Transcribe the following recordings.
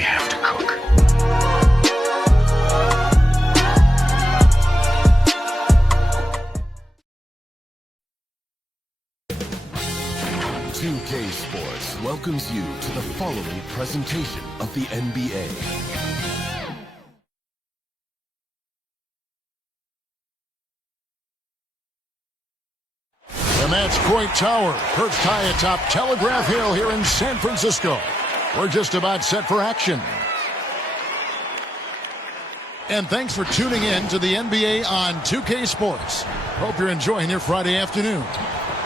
we have to cook. .2k Sports welcomes you to the following presentation of the NBA. And that's Coit Tower, perched high atop Telegraph Hill here in San Francisco. We're just about set for action. And thanks for tuning in to the NBA on 2K Sports. Hope you're enjoying your Friday afternoon.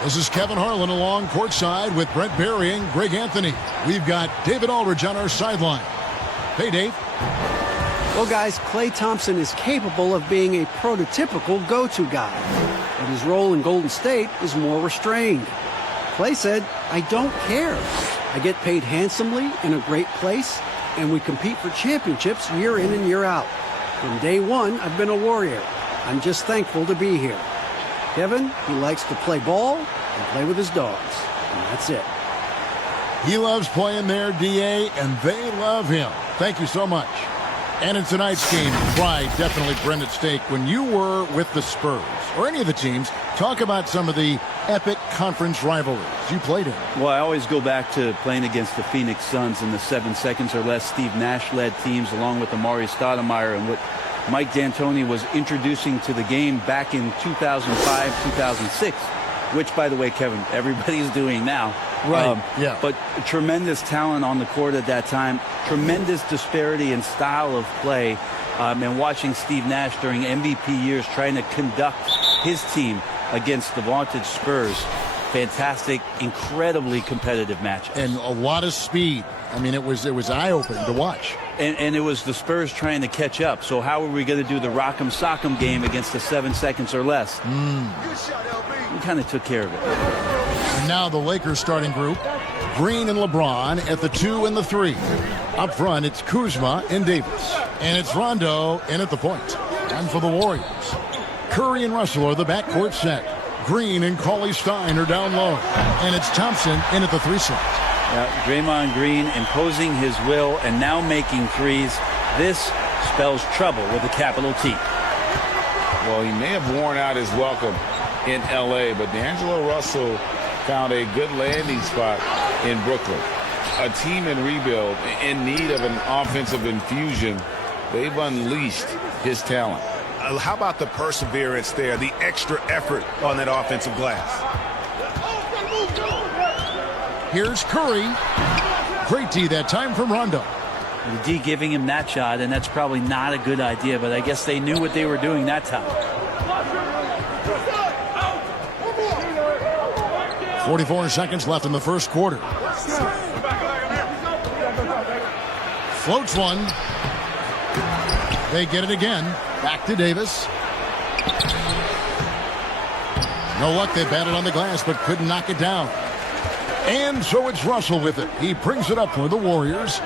This is Kevin Harlan along courtside with Brent Barry and Greg Anthony. We've got David Aldridge on our sideline. Hey, Dave. Well, guys, Klay Thompson is capable of being a prototypical go-to guy, but his role in Golden State is more restrained. Klay said, "I don't care. I get paid handsomely in a great place, and we compete for championships year in and year out. From day one, I've been a warrior. I'm just thankful to be here." Kevin, he likes to play ball and play with his dogs, and that's it. He loves playing there, DA, and they love him. Thank you so much. And in tonight's game, pride definitely burned at stake. When you were with the Spurs, or any of the teams, talk about some of the epic conference rivalries you played in. Well, I always go back to playing against the Phoenix Suns in the 7 seconds or less Steve Nash-led teams, along with Amari Stoudemire, and what Mike D'Antoni was introducing to the game back in 2005, 2006, which, by the way, Kevin, everybody's doing now. Right, yeah. But tremendous talent on the court at that time, tremendous disparity in style of play, and watching Steve Nash during MVP years trying to conduct his team against the vaunted Spurs. Fantastic, incredibly competitive matchup. And a lot of speed. I mean, it was eye-opening to watch. And it was the Spurs trying to catch up. So how are we going to do the rock'em sock'em game against the 7 seconds or less? We kind of took care of it. And now the Lakers starting group. Green and LeBron at the 2 and the 3. Up front, it's Kuzma and Davis. And it's Rondo in at the point. And for the Warriors, Curry and Russell are the backcourt set. Green and Cauley-Stein are down low. And it's Thompson in at the 3 slot. Draymond Green imposing his will and now making threes. This spells trouble with a capital T. Well, he may have worn out his welcome in L.A., but D'Angelo Russell found a good landing spot in Brooklyn. A team in rebuild, in need of an offensive infusion. They've unleashed his talent. How about the perseverance there, the extra effort on that offensive glass? Here's Curry. Great D that time from Rondo. The D giving him that shot, and that's probably not a good idea, but I guess they knew what they were doing that time. 44 seconds left in the first quarter. Floats one. They get it again. Back to Davis. No luck. They batted on the glass, but couldn't knock it down. And so it's Russell with it. He brings it up for the Warriors.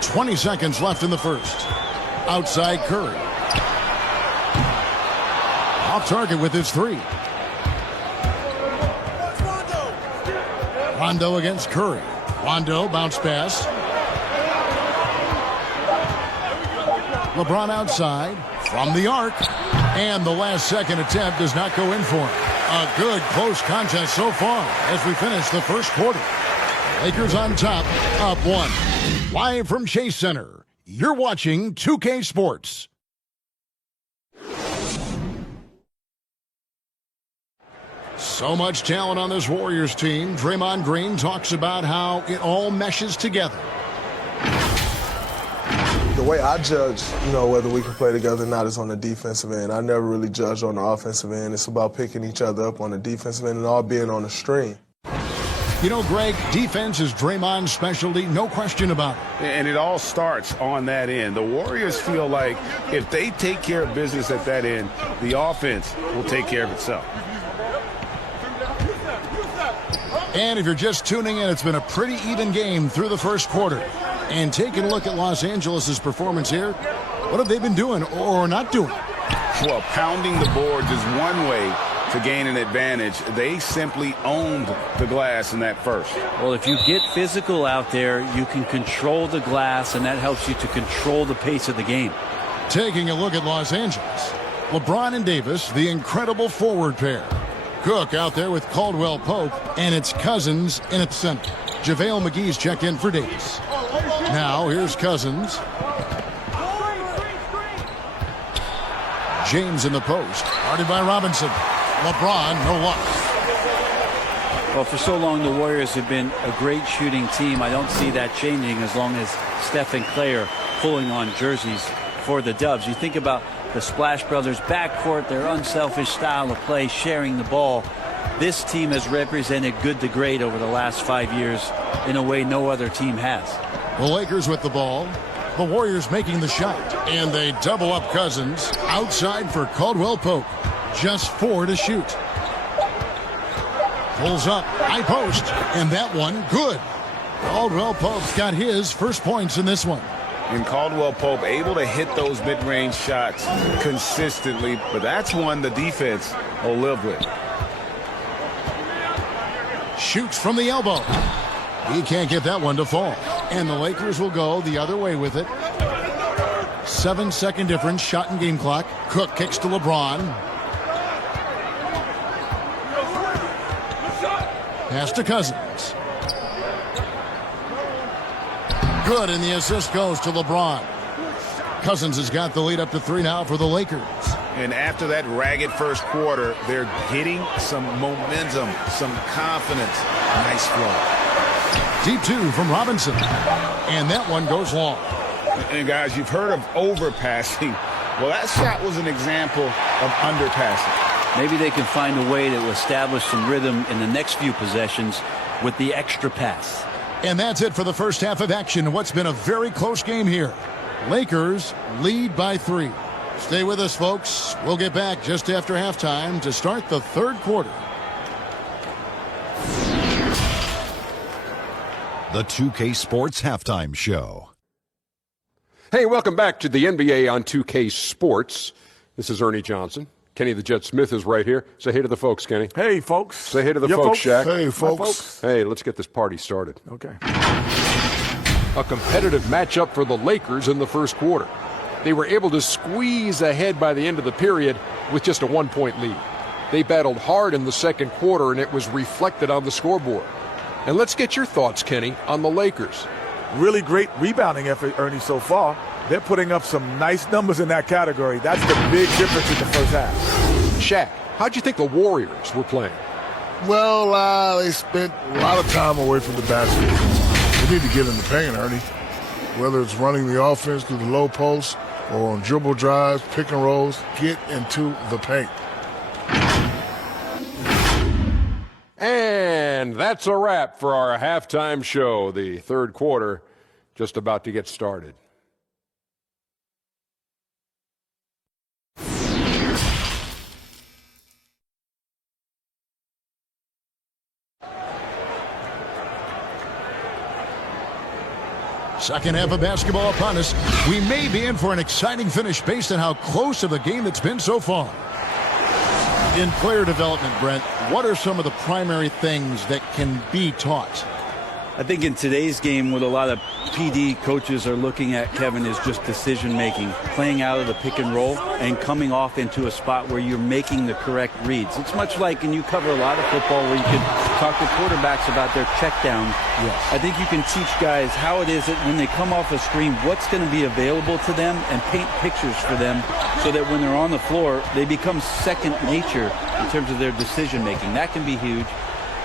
20 seconds left in the first. Outside Curry. Off target with his 3. Rondo against Curry. Rondo bounce pass. LeBron outside from the arc. And the last second attempt does not go in for him. A good close contest so far as we finish the first quarter. Lakers on top, up 1. Live from Chase Center, you're watching 2K Sports. So much talent on this Warriors team. Draymond Green talks about how it all meshes together. The way I judge, whether we can play together or not is on the defensive end. I never really judge on the offensive end. It's about picking each other up on the defensive end and all being on the string. Greg, defense is Draymond's specialty, no question about it. And it all starts on that end. The Warriors feel like if they take care of business at that end, the offense will take care of itself. And if you're just tuning in, it's been a pretty even game through the first quarter. And taking a look at Los Angeles' performance here, what have they been doing or not doing? Well, pounding the boards is one way to gain an advantage. They simply owned the glass in that first. Well, if you get physical out there, you can control the glass, and that helps you to control the pace of the game. Taking a look at Los Angeles, LeBron and Davis, the incredible forward pair. Cook out there with Caldwell Pope, and it's Cousins in at center. JaVale McGee's checked in for Davis. Now here's Cousins. James in the post, guarded by Robinson. LeBron, no luck. Well, for so long, the Warriors have been a great shooting team. I don't see that changing as long as Steph and Clay are pulling on jerseys for the Dubs. You think about the Splash Brothers backcourt, their unselfish style of play, sharing the ball. This team has represented good to great over the last 5 years in a way no other team has. The Lakers with the ball. The Warriors making the shot. And they double up Cousins. Outside for Caldwell Pope. Just 4 to shoot. Pulls up. High post. And that one good. Caldwell Pope's got his first points in this one. And Caldwell Pope able to hit those mid-range shots consistently, but that's one the defense will live with. Shoots from the elbow. He can't get that one to fall. And the Lakers will go the other way with it. 7-second difference, shot and game clock. Cook kicks to LeBron. Pass to Cousins. Good, and the assist goes to LeBron. Cousins has got the lead up to 3 now for the Lakers. And after that ragged first quarter, they're getting some momentum, some confidence. Nice flow. Deep 2 from Robinson. And that one goes long. And guys, you've heard of overpassing. Well, that shot was an example of underpassing. Maybe they can find a way to establish some rhythm in the next few possessions with the extra pass. And that's it for the first half of action. What's been a very close game here. Lakers lead by 3. Stay with us, folks. We'll get back just after halftime to start the third quarter. The 2K Sports Halftime Show. Hey, welcome back to the NBA on 2K Sports. This is Ernie Johnson. Kenny the Jet Smith is right here. Say hey to the folks, Kenny. Hey, folks. Say hey to the folks, Shaq. Hey, folks. Hey, let's get this party started. Okay. A competitive matchup for the Lakers in the first quarter. They were able to squeeze ahead by the end of the period with just a 1-point lead. They battled hard in the second quarter, and it was reflected on the scoreboard. And let's get your thoughts, Kenny, on the Lakers. Really great rebounding effort, Ernie, so far. They're putting up some nice numbers in that category. That's the big difference in the first half. Shaq, how'd you think the Warriors were playing? Well, they spent a lot of time away from the basket. They need to get in the paint, Ernie. Whether it's running the offense through the low post or on dribble drives, pick and rolls, get into the paint. And that's a wrap for our halftime show. The third quarter just about to get started. Second half of basketball upon us. We may be in for an exciting finish based on how close of the game it's been so far. In player development, Brent, what are some of the primary things that can be taught? I think in today's game, what a lot of PD coaches are looking at, Kevin, is just decision-making, playing out of the pick and roll and coming off into a spot where you're making the correct reads. It's much like, and you cover a lot of football, where you can talk to quarterbacks about their check down. Yes. I think you can teach guys how it is that when they come off a screen, what's going to be available to them, and paint pictures for them so that when they're on the floor, they become second nature in terms of their decision-making. That can be huge.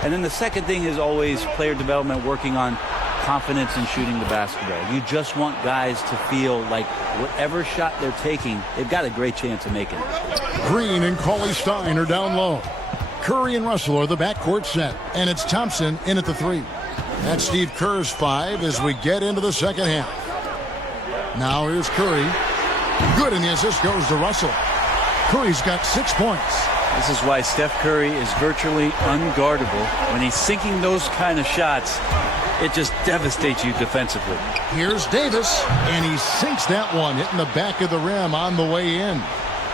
And then the second thing is always player development, working on confidence in shooting the basketball. You just want guys to feel like whatever shot they're taking, they've got a great chance of making it. Green and Cauley-Stein are down low. Curry and Russell are the backcourt set. And it's Thompson in at the 3. That's Steve Kerr's 5 as we get into the second half. Now here's Curry. Good, and the assist goes to Russell. Curry's got 6 points. This is why Steph Curry is virtually unguardable. When he's sinking those kind of shots, it just devastates you defensively. Here's Davis, and he sinks that one, hitting the back of the rim on the way in.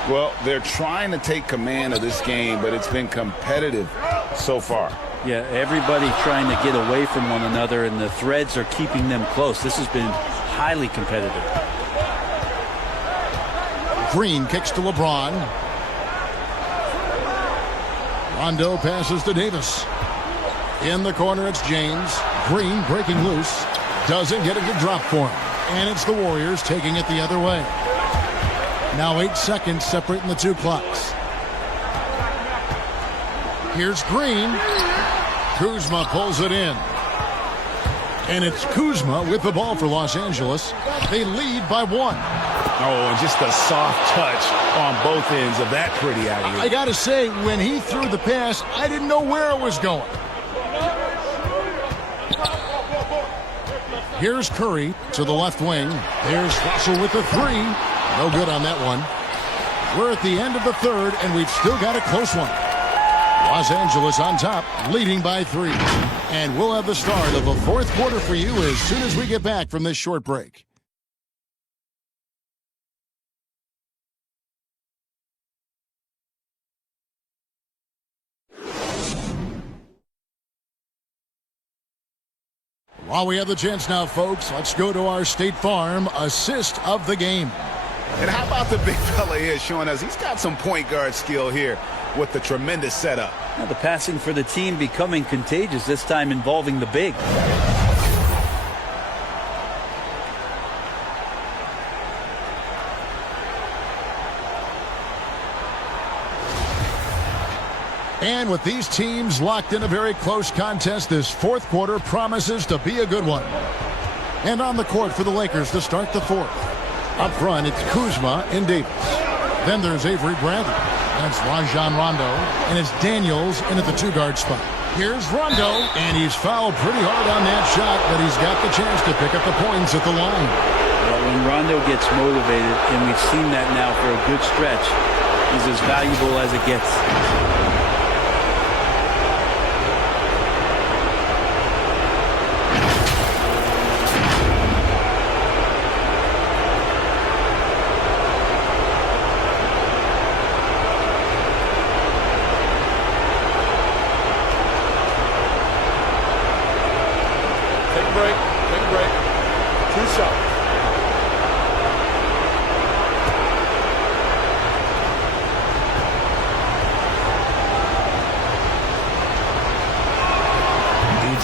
Well, they're trying to take command of this game, but it's been competitive so far. Yeah, everybody trying to get away from one another, and the threads are keeping them close. This has been highly competitive. Green kicks to LeBron. Rondo passes to Davis. In the corner, it's James. Green breaking loose. Doesn't get it to drop for him. And it's the Warriors taking it the other way. Now 8 seconds separating the two clocks. Here's Green. Kuzma pulls it in. And it's Kuzma with the ball for Los Angeles. They lead by 1. Oh, and just a soft touch on both ends of that pretty alley. I got to say, when he threw the pass, I didn't know where it was going. Here's Curry to the left wing. There's Russell with the 3. No good on that one. We're at the end of the third, and we've still got a close one. Los Angeles on top, leading by 3. And we'll have the start of the fourth quarter for you as soon as we get back from this short break. While we have the chance now, folks, let's go to our State Farm assist of the game. And how about the big fella here showing us he's got some point guard skill here with the tremendous setup. Now the passing for the team becoming contagious, this time involving the big. And with these teams locked in a very close contest, this fourth quarter promises to be a good one. And on the court for the Lakers to start the fourth. Up front, it's Kuzma and Davis. Then there's Avery Bradley. That's Rajon Rondo. And it's Daniels in at the 2-guard spot. Here's Rondo, and he's fouled pretty hard on that shot, but he's got the chance to pick up the points at the line. Well, when Rondo gets motivated, and we've seen that now for a good stretch, he's as valuable as it gets.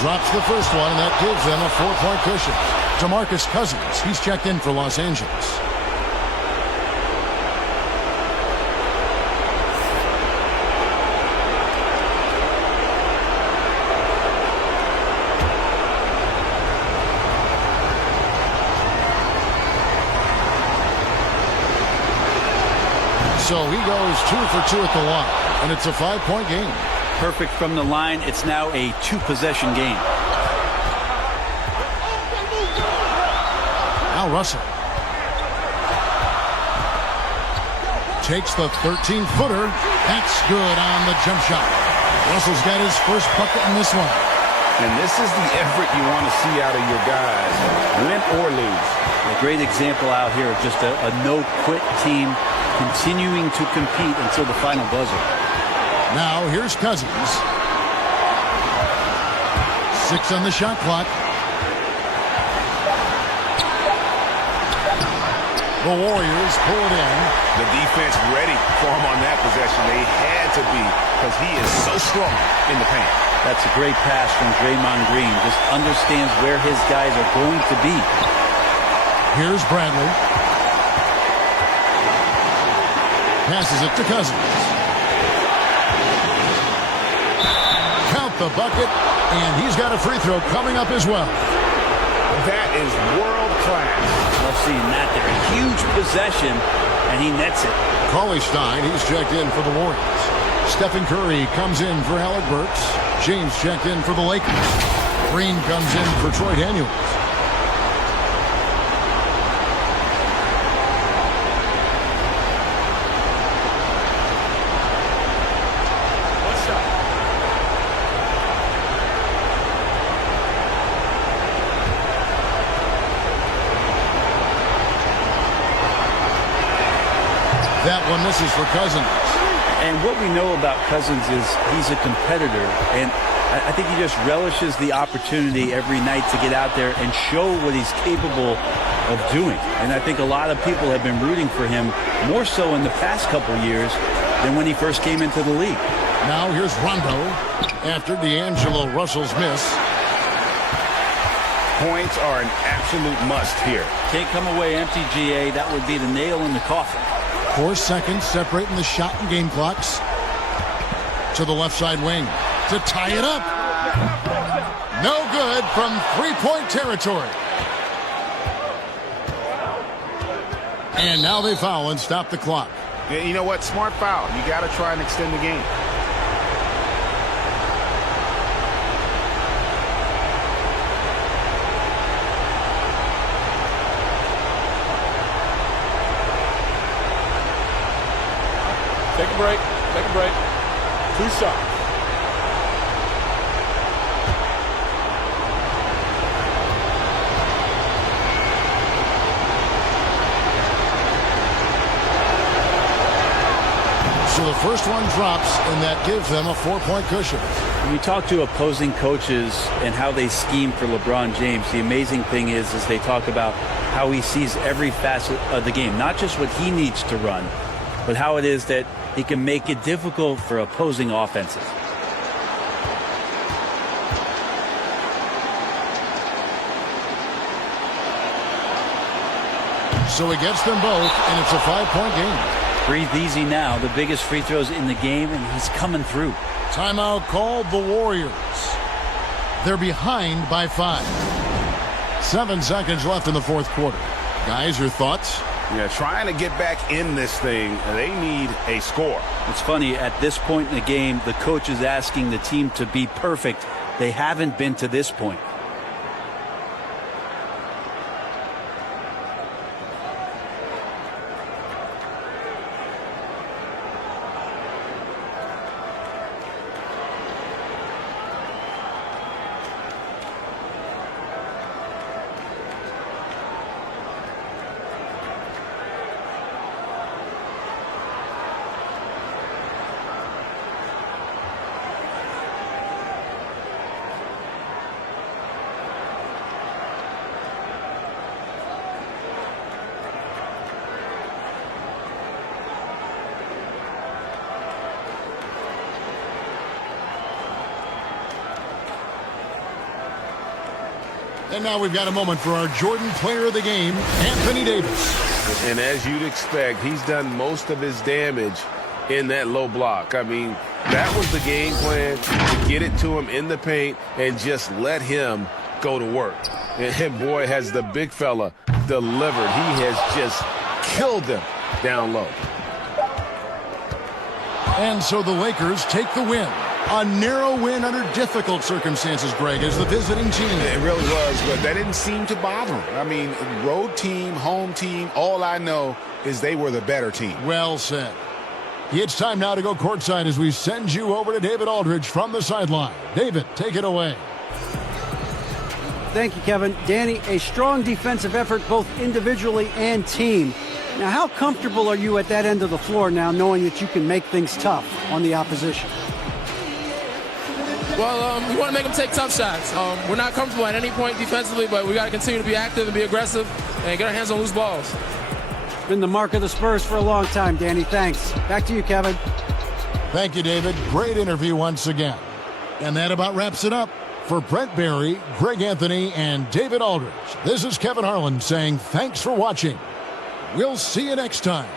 Drops the first one, and that gives them a 4-point cushion. DeMarcus Cousins, he's checked in for Los Angeles. So he goes 2 for 2 at the line, and it's a 5-point game. Perfect from the line. It's now a 2-possession game. Now Russell takes the 13-footer. That's good on the jump shot. Russell's got his first bucket in this one. And this is the effort you want to see out of your guys, win or lose. A great example out here of just a no-quit team continuing to compete until the final buzzer. Now, here's Cousins. 6 on the shot clock. The Warriors pull it in. The defense ready for him on that possession. They had to be because he is so strong in the paint. That's a great pass from Draymond Green. Just understands where his guys are going to be. Here's Bradley. Passes it to Cousins. The bucket, and he's got a free throw coming up as well. That is world class. Love seeing that there. A huge possession, and he nets it. Cauley-Stein, he's checked in for the Warriors. Stephen Curry comes in for Alec Burks. James checked in for the Lakers. Green comes in for Troy Daniels. That one misses for Cousins. And what we know about Cousins is he's a competitor, and I think he just relishes the opportunity every night to get out there and show what he's capable of doing. And I think a lot of people have been rooting for him more so in the past couple years than when he first came into the league. Now here's Rondo after D'Angelo Russell's miss. Points are an absolute must here. Can't come away empty, GA. That would be the nail in the coffin. 4 seconds separating the shot and game clocks. To the left side wing to tie it up. No good from three-point territory. And now they foul and stop the clock. Yeah, you know what? Smart foul. You got to try and extend the game. Take a break. Take a break. 2 shots. So the first one drops, and that gives them a 4-point cushion. When you talk to opposing coaches and how they scheme for LeBron James, the amazing thing is they talk about how he sees every facet of the game, not just what he needs to run, but how it is that he can make it difficult for opposing offenses. So he gets them both, and it's a 5-point game. Breathe easy now. The biggest free throws in the game, and he's coming through. Timeout called the Warriors. They're behind by 5. 7 seconds left in the fourth quarter. Guys, your thoughts? Yeah, trying to get back in this thing, they need a score. It's funny, at this point in the game, the coach is asking the team to be perfect. They haven't been to this point. And now we've got a moment for our Jordan player of the game, Anthony Davis. And as you'd expect, he's done most of his damage in that low block. I mean, that was the game plan, to get it to him in the paint and just let him go to work. And boy, has the big fella delivered. He has just killed them down low. And so the Lakers take the win. A narrow win under difficult circumstances, Greg, as the visiting team. It really was, but that didn't seem to bother him. I mean, road team, home team, all I know is they were the better team. Well said. It's time now to go courtside as we send you over to David Aldridge from the sideline. David, take it away. Thank you, Kevin. Danny, a strong defensive effort both individually and team. Now, how comfortable are you at that end of the floor now, knowing that you can make things tough on the opposition? Well, we want to make them take tough shots. We're not comfortable at any point defensively, but we got to continue to be active and be aggressive and get our hands on loose balls. It's been the mark of the Spurs for a long time, Danny. Thanks. Back to you, Kevin. Thank you, David. Great interview once again. And that about wraps it up. For Brent Barry, Greg Anthony, and David Aldridge, this is Kevin Harlan saying thanks for watching. We'll see you next time.